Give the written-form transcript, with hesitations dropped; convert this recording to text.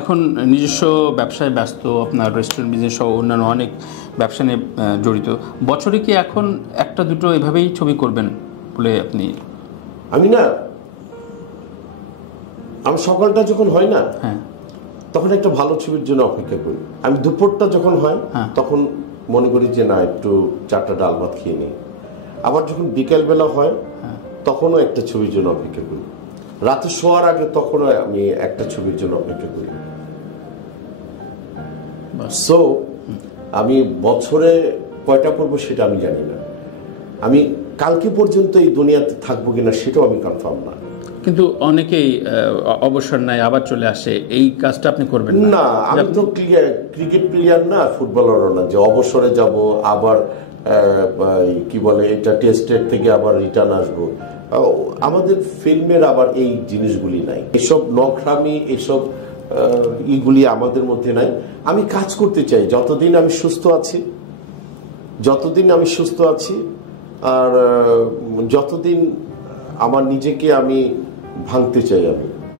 এখন নিজস্ব ব্যবসায় ব্যস্ত, আপনার রেস্টুরেন্ট বিজনেস সহ অন্যান্য অনেক ব্যবসা নিয়ে জড়িত। বছরে কি এখন একটা দুটো এভাবেই ছবি করবেন বলে আপনি? আমি না, আমি সকালটা যখন হয় না, হ্যাঁ, তখন একটা ভালো ছবির জন্য অপেক্ষা করি। আমি দুপুরটা যখন হয় তখন মনে করি যে না, একটু চারটা ডাল ভাত খেয়ে নিই। আবার যখন বিকেলবেলা হয় তখনও একটা ছবির জন্য অপেক্ষা করি। রাতে শোয়ার আগে তখনও আমি একটা ছবির জন্য অপেক্ষা করি। সো আমি বছরে কয়টা করবো সেটা আমি জানি না। আমি কালকে পর্যন্ত এই দুনিয়াতে থাকবো কিনা সেটাও আমি কনফার্ম না। কিন্তু অনেকেই অবসর নেয়, আবার চলে আসে। এই কাজটা আপনি করবেন না? আমি তো ক্রিকেট প্লেয়ার না, ফুটবলারও না যে অবসরে যাব আবার কি বলে এটা টেস্টের থেকে আবার রিটার্ন আসবো। আমাদের ফিল্মের আবার এই জিনিসগুলি নাই, এসব নখরামি, এসব ইগুলি আমাদের মধ্যে নাই। আমি কাজ করতে চাই যতদিন আমি সুস্থ আছি, আর যতদিন আমার নিজেকে আমি ভাঙতে চাই আমি।